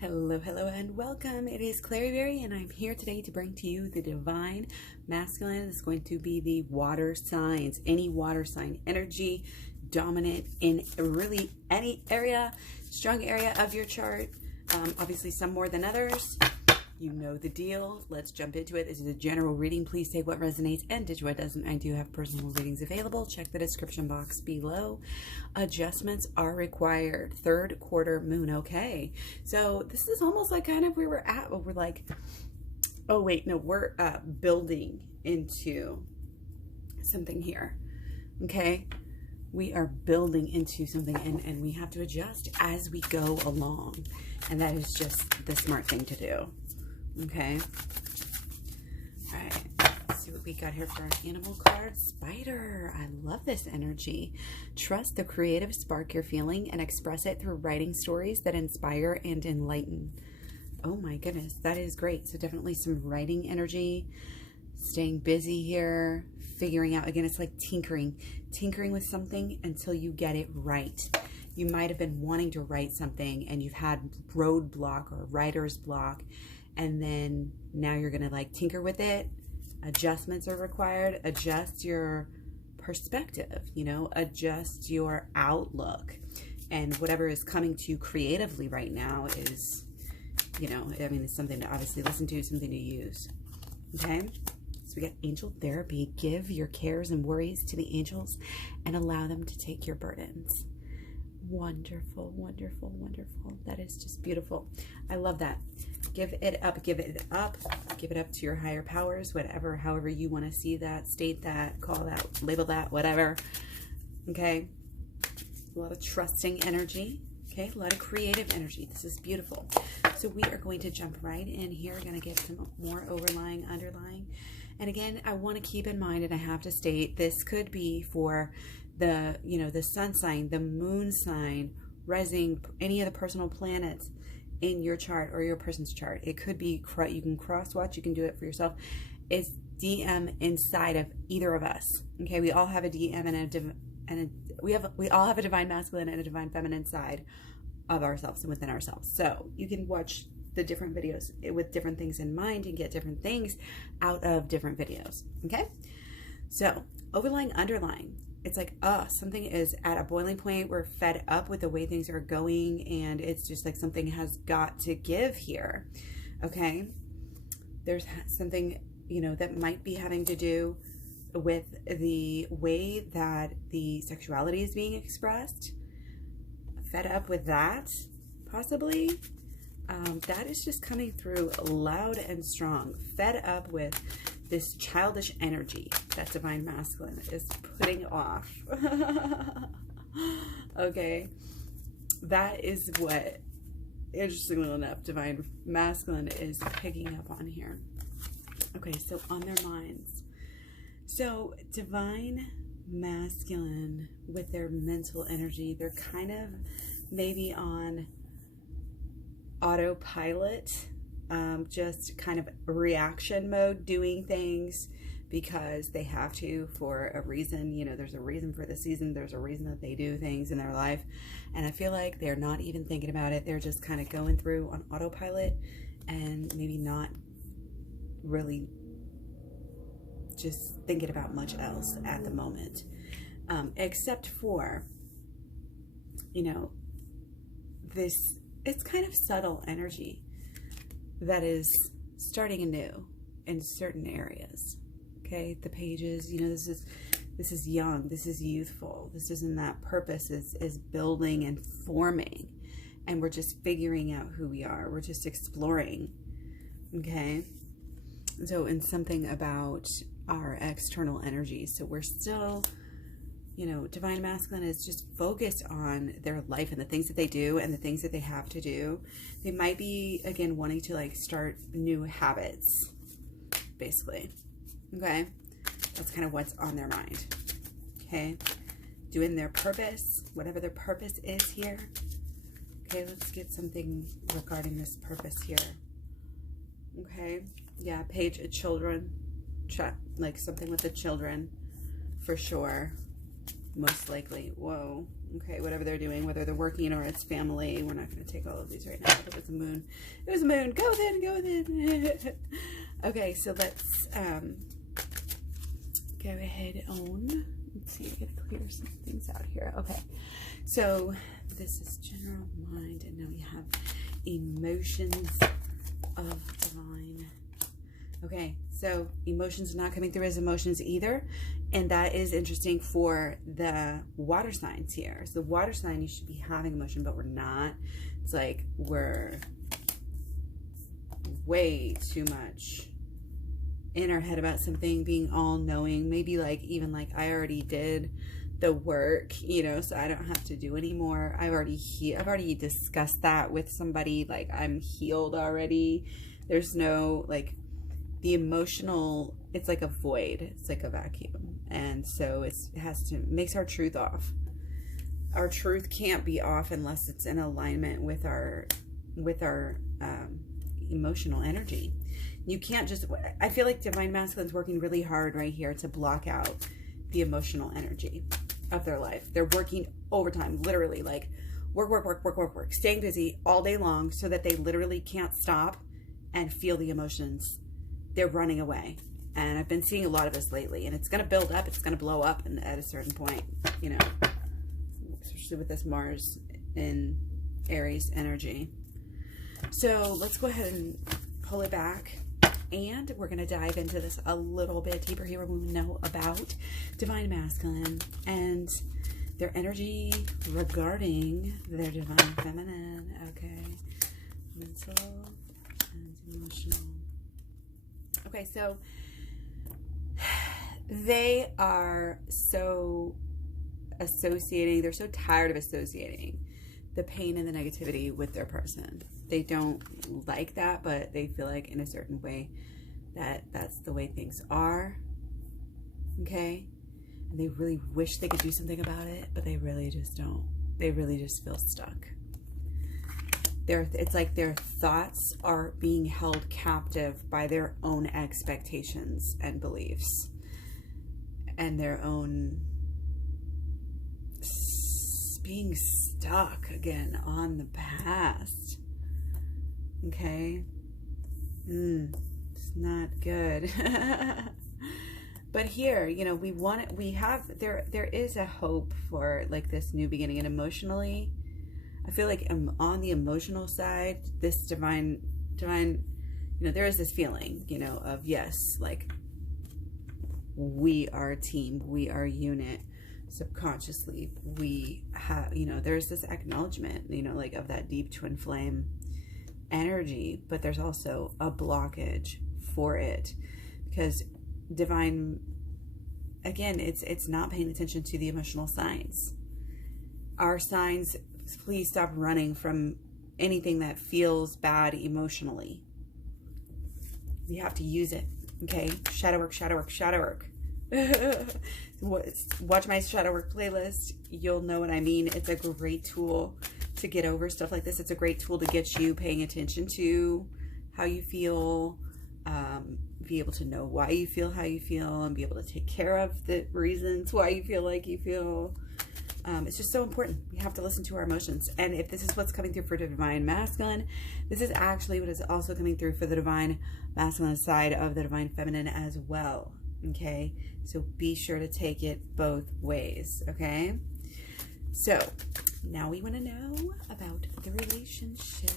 Hello, hello, and welcome. It is Klaireeberry, and I'm here today to bring to you the divine masculine. It's going to be the water signs, any water sign energy dominant in really any area, strong area of your chart. Obviously, some more than others. You know the deal. Let's jump into it. This is a general reading. Please take what resonates and ditch what doesn't. I do have personal readings available. Check the description box below. Adjustments are required. Third quarter moon. Okay. So this is almost like kind of where we're at. We're like, oh wait, no, we're building into something here. Okay. We are building into something and we have to adjust as we go along. And that is just the smart thing to do. Okay. All right. Let's see what we got here for an animal card. Spider. I love this energy. Trust the creative spark you're feeling and express it through writing stories that inspire and enlighten. Oh my goodness. That is great. So definitely some writing energy. Staying busy here. Figuring out. Again, it's like tinkering. Tinkering with something until you get it right. You might have been wanting to write something and you've had roadblock or writer's block. And then now you're going to like tinker with it. Adjustments are required. Adjust your perspective, you know, adjust your outlook. And whatever is coming to you creatively right now is, you know, I mean, it's something to obviously listen to, something to use. Okay. So we got angel therapy. Give your cares and worries to the angels and allow them to take your burdens. Wonderful, wonderful, wonderful. That is just beautiful. I love that. Give it up, give it up, give it up to your higher powers, whatever, however you want to see that, state that, call that, label that, whatever. Okay. A lot of trusting energy. Okay. A lot of creative energy. This is beautiful. So we are going to jump right in here. We're going to get some more overlying, underlying. And again, I want to keep in mind, and I have to state, this could be for the, you know, the sun sign, the moon sign, rising, any of the personal planets in your chart or your person's chart. It could be, you can cross watch, you can do it for yourself. It's DM inside of either of us. Okay, we all have a DM and we all have a divine masculine and a divine feminine side of ourselves and within ourselves. So you can watch the different videos with different things in mind and get different things out of different videos. Okay, so overlying, underlying. It's like, something is at a boiling point. We're fed up with the way things are going, and it's just like something has got to give here. Okay, there's something, you know, that might be having to do with the way that the sexuality is being expressed. Fed up with that, possibly. That is just coming through loud and strong. Fed up with this childish energy that divine masculine is putting off. Okay, that is what, interestingly enough, divine masculine is picking up on here. Okay, so on their minds. So divine masculine with their mental energy, they're kind of maybe on autopilot. Just kind of reaction mode, doing things because they have to for a reason. You know, there's a reason for the season. There's a reason that they do things in their life. And I feel like they're not even thinking about it. They're just kind of going through on autopilot and maybe not really just thinking about much else at the moment. Except for, you know, this, it's kind of subtle energy that is starting anew in certain areas. Okay, the pages, you know, this is young, this is youthful, this isn't that purpose is building and forming, and we're just figuring out who we are, we're just exploring. Okay, so in something about our external energy, so we're still, you know, divine masculine is just focused on their life and the things that they do and the things that they have to do. They might be, again, wanting to like start new habits, basically. Okay. That's kind of what's on their mind. Okay. Doing their purpose, whatever their purpose is here. Okay. Let's get something regarding this purpose here. Okay. Yeah. Page of children. Like something with the children for sure. Most likely. Whoa. Okay, whatever they're doing, whether they're working or it's family. We're not going to take all of these right now. But it's a moon. It was a moon. Go then, go then. Okay, so let's go ahead on. Let's see, I got to clear some things out here. Okay, so this is general mind, and now we have emotions of divine. Okay, so emotions are not coming through as emotions either. And that is interesting for the water signs here. So the water sign, you should be having emotion, but we're not. It's like we're way too much in our head about something, being all knowing. Maybe like even like I already did the work, you know, so I don't have to do anymore. I've already discussed that with somebody. Like I'm healed already. There's no like the emotional, it's like a void. It's like a vacuum. And so it makes our truth off. Our truth can't be off unless it's in alignment with our emotional energy. You can't just, I feel like Divine Masculine's working really hard right here to block out the emotional energy of their life. They're working overtime, literally like work, staying busy all day long so that they literally can't stop and feel the emotions. They're running away. And I've been seeing a lot of this lately, and it's going to build up. It's going to blow up at a certain point, you know, especially with this Mars in Aries energy. So let's go ahead and pull it back, and we're going to dive into this a little bit deeper here when we know about Divine Masculine and their energy regarding their Divine Feminine. Okay, mental and emotional. Okay, so they are so associating, they're so tired of associating the pain and the negativity with their person. They don't like that, but they feel like in a certain way that that's the way things are. Okay? And they really wish they could do something about it, but they really just don't. They really just feel stuck. It's like their thoughts are being held captive by their own expectations and beliefs and their own being stuck again on the past. Okay? It's not good. But here, you know, there is a hope for like this new beginning, and emotionally, I feel like on the emotional side, this divine, you know, there is this feeling, you know, of yes, like we are a team, we are a unit. Subconsciously, we have, you know, there's this acknowledgement, you know, like of that deep twin flame energy, but there's also a blockage for it because divine, again, it's not paying attention to the emotional signs. Our signs, please stop running from anything that feels bad emotionally. We have to use it. Okay, shadow work, shadow work, shadow work. Watch my shadow work playlist. You'll know what I mean. It's a great tool to get over stuff like this. It's a great tool to get you paying attention to how you feel, be able to know why you feel how you feel, and be able to take care of the reasons why you feel like you feel. It's just so important. We have to listen to our emotions. And if this is what's coming through for Divine Masculine, this is actually what is also coming through for the Divine Masculine side of the Divine Feminine as well. Okay? So be sure to take it both ways. Okay? So now we want to know about the relationship.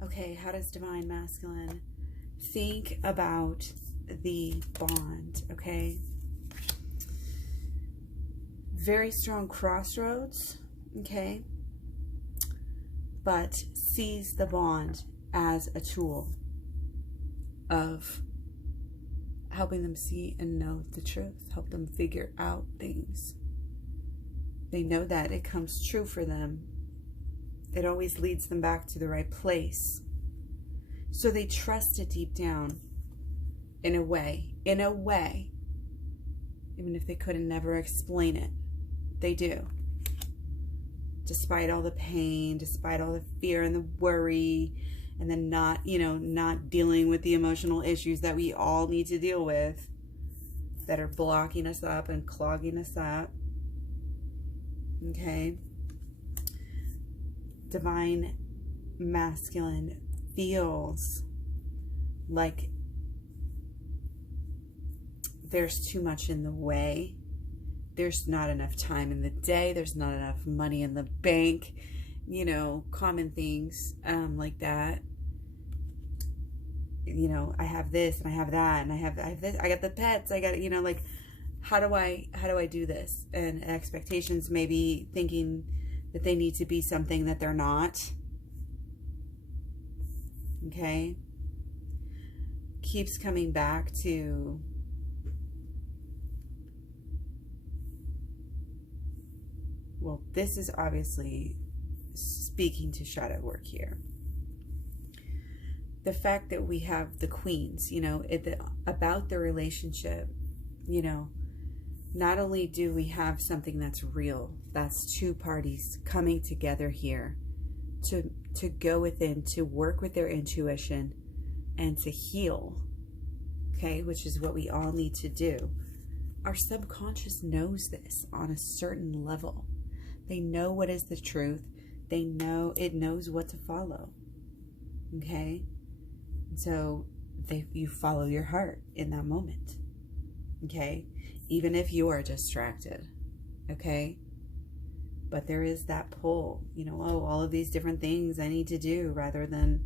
Okay, how does Divine Masculine think about the bond? Okay? Very strong crossroads, okay, but sees the bond as a tool of helping them see and know the truth, help them figure out things. They know that it comes true for them. It always leads them back to the right place. So they trust it deep down in a way, even if they couldn't never explain it. They do. Despite all the pain, despite all the fear and the worry, and then not dealing with the emotional issues that we all need to deal with that are blocking us up and clogging us up. Okay. Divine masculine feels like there's too much in the way. There's not enough time in the day. There's not enough money in the bank. You know, common things like that. You know, I have this and I have that and I have this. I got the pets. I got, you know, like, how do I do this? And expectations, maybe thinking that they need to be something that they're not. Okay. Keeps coming back to well, this is obviously speaking to shadow work here. The fact that we have the queens, you know, about the relationship, you know, not only do we have something that's real, that's two parties coming together here to go within, to work with their intuition and to heal, okay, which is what we all need to do. Our subconscious knows this on a certain level. They know what is the truth. They know, it knows what to follow. Okay? So you follow your heart in that moment. Okay? Even if you are distracted. Okay? But there is that pull, you know, oh, all of these different things I need to do rather than,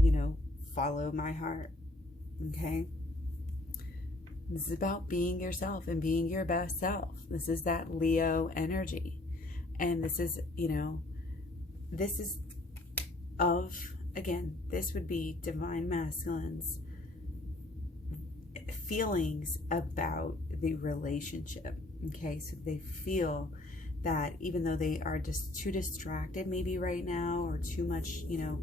you know, follow my heart. Okay? This is about being yourself and being your best self. This is that Leo energy. And this is, you know, this is again, this would be divine masculines feelings about the relationship. Okay, so they feel that even though they are just too distracted maybe right now, or too much, you know,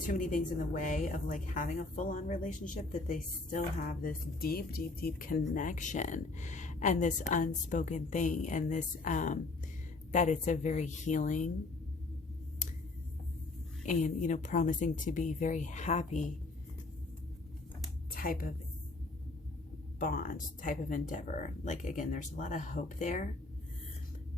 too many things in the way of like having a full-on relationship, that they still have this deep, deep, deep connection and this unspoken thing, and this that it's a very healing and, you know, promising to be very happy type of bond, type of endeavor. Like, again, there's a lot of hope there,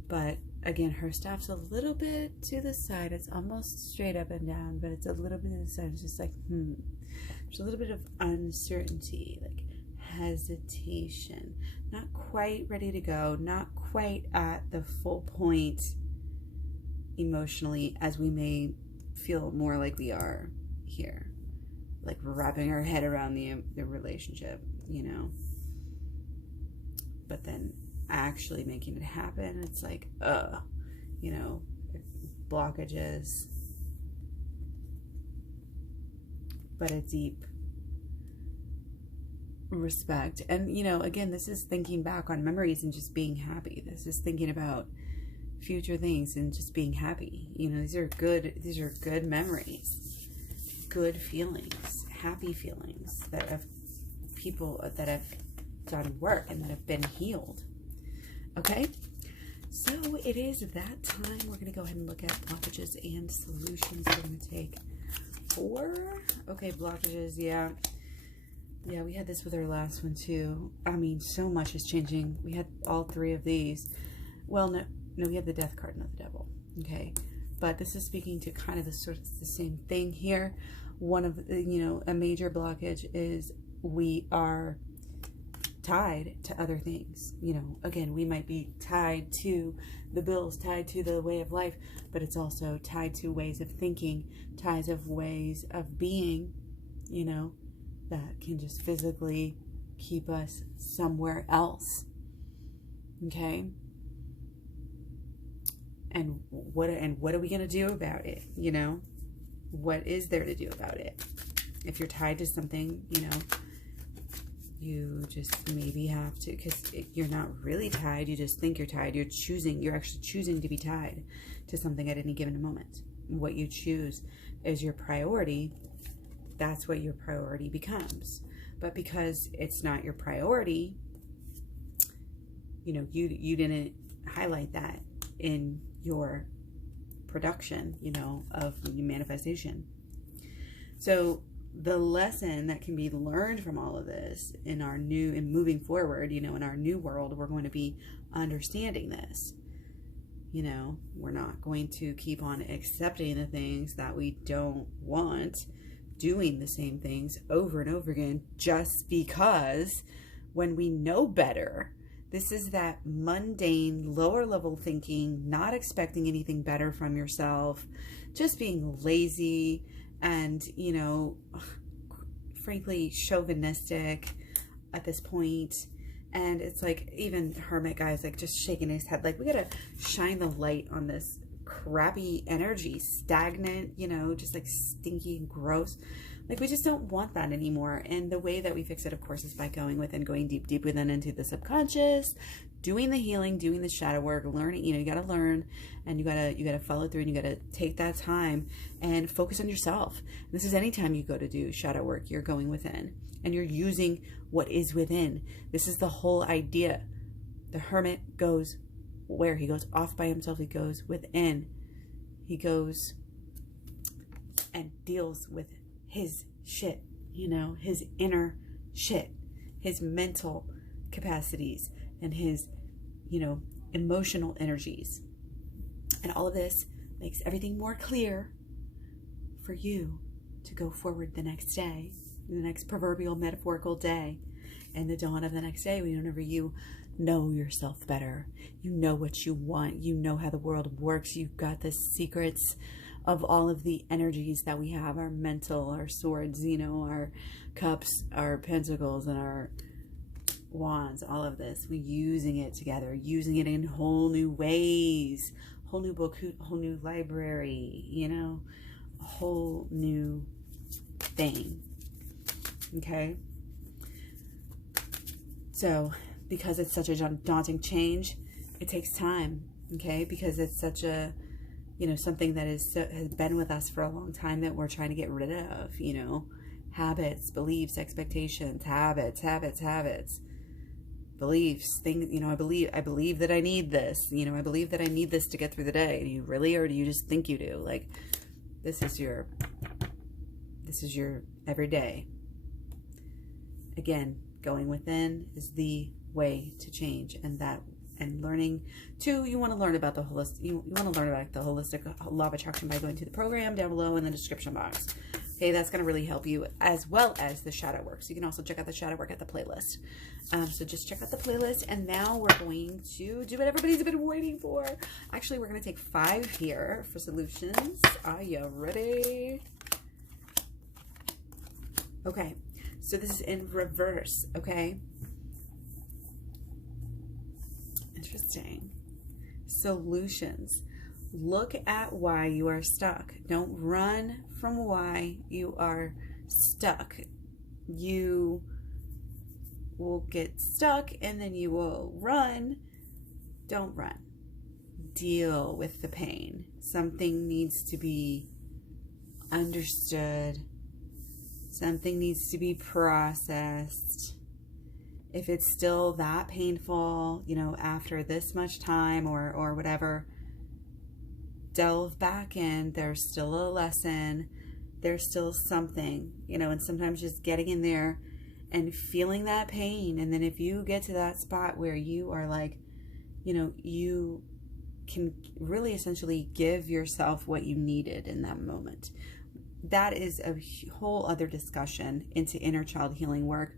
but again, her staff's a little bit to the side. It's almost straight up and down, but it's a little bit to the side. It's just like, there's a little bit of uncertainty, like hesitation, not quite ready to go, not quite at the full point emotionally as we may feel more like we are here, like wrapping our head around the relationship, you know, but then actually making it happen, it's like, you know, blockages, but a deep respect. And, you know, again, this is thinking back on memories and just being happy. This is thinking about future things and just being happy. You know, these are good memories, good feelings, happy feelings that have people that have done work and that have been healed. Okay, so it is that time. We're going to go ahead and look at blockages and solutions. We're going to take 4. Okay, blockages, yeah, we had this with our last one too. I mean, so much is changing. We had all 3 of these. Well, no, we have the death card, not the devil. Okay, but this is speaking to kind of the same thing here. One of the, you know, a major blockage is we are tied to other things. You know, again, we might be tied to the bills, tied to the way of life, but it's also tied to ways of thinking, ties of ways of being, you know, that can just physically keep us somewhere else. Okay? And what are we going to do about it? You know, what is there to do about it? If you're tied to something, you know, you just maybe have to, because you're not really tied. You just think you're tied. You're actually choosing to be tied to something at any given moment. What you choose is your priority. That's what your priority becomes. But because it's not your priority, you know, you didn't highlight that in your production, you know, of manifestation. So the lesson that can be learned from all of this in moving forward, you know, in our new world, we're going to be understanding this. You know, we're not going to keep on accepting the things that we don't want, doing the same things over and over again just because when we know better. This is that mundane, lower level thinking, not expecting anything better from yourself, just being lazy and, you know, frankly, chauvinistic at this point. And it's like, even hermit guys, like just shaking his head, like we gotta shine the light on this crappy energy, stagnant, you know, just like stinky and gross. Like we just don't want that anymore. And the way that we fix it, of course, is by going within, going deep within into the subconscious, doing the healing, doing the shadow work, learning, you know, you got to learn and you got to follow through and you got to take that time and focus on yourself. This is anytime you go to do shadow work, you're going within and you're using what is within. This is the whole idea. The hermit goes where? He goes off by himself. He goes within. He goes and deals with his shit, you know, his inner shit, his mental capacities and his, you know, emotional energies. And all of this makes everything more clear for you to go forward the next day, the next proverbial metaphorical day, and the dawn of the next day, whenever you know yourself better, you know what you want, you know how the world works, you've got the secrets of all of the energies that we have, our mental, our swords, you know, our cups, our pentacles, and our wands, all of this. We're using it together, using it in whole new ways, whole new book, whole new library, you know, a whole new thing. Okay? So, because it's such a daunting change, it takes time, okay? Because it's such a, you know, something that has been with us for a long time that we're trying to get rid of, you know, habits, beliefs, expectations, habits, beliefs, things, you know, I believe that I need this, you know, I believe that I need this to get through the day. Do you really, or do you just think you do? Like, this is your everyday. Again, going within is the way to change, and learning too. You want to learn about the holistic. You want to learn about the holistic law of attraction by going to the program down below in the description box. Okay, that's going to really help you, as well as the shadow work. So you can also check out the shadow work at the playlist. So just check out the playlist, and now we're going to do what everybody's been waiting for. Actually, we're going to take 5 here for solutions. Are you ready? Okay, so this is in reverse. Okay. Interesting. Solutions. Look at why you are stuck. Don't run from why you are stuck. You will get stuck and then you will run. Don't run. Deal with the pain. Something needs to be understood. Something needs to be processed. If it's still that painful, you know, after this much time or whatever, delve back in. There's still a lesson. There's still something, you know, and sometimes just getting in there and feeling that pain. And then if you get to that spot where you are like, you know, you can really essentially give yourself what you needed in that moment. That is a whole other discussion into inner child healing work,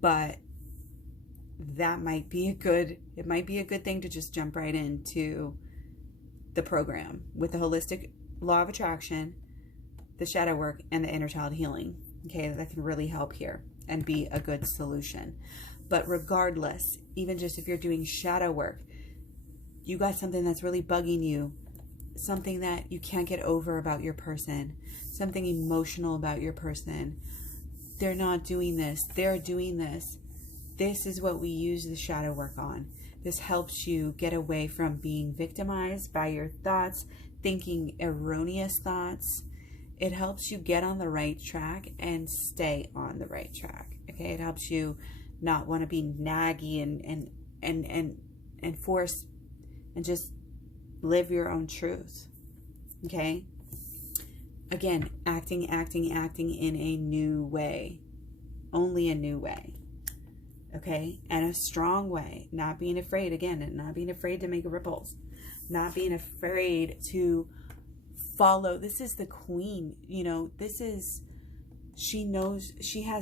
but that might be it might be a good thing to just jump right into the program with the holistic law of attraction, the shadow work, and the inner child healing. Okay, that can really help here and be a good solution. But regardless, even just if you're doing shadow work, you got something that's really bugging you, something that you can't get over about your person, something emotional about your person. They're not doing this. They're doing this. This is what we use the shadow work on. This helps you get away from being victimized by your thoughts, thinking erroneous thoughts. It helps you get on the right track and stay on the right track. Okay, it helps you not want to be naggy and force and just live your own truth. Okay? Again, acting in a new way. Only a new way. Okay? And a strong way. Not being afraid, again, and not being afraid to make ripples. not being afraid to follow. This is the queen, you know, this is, she knows, she has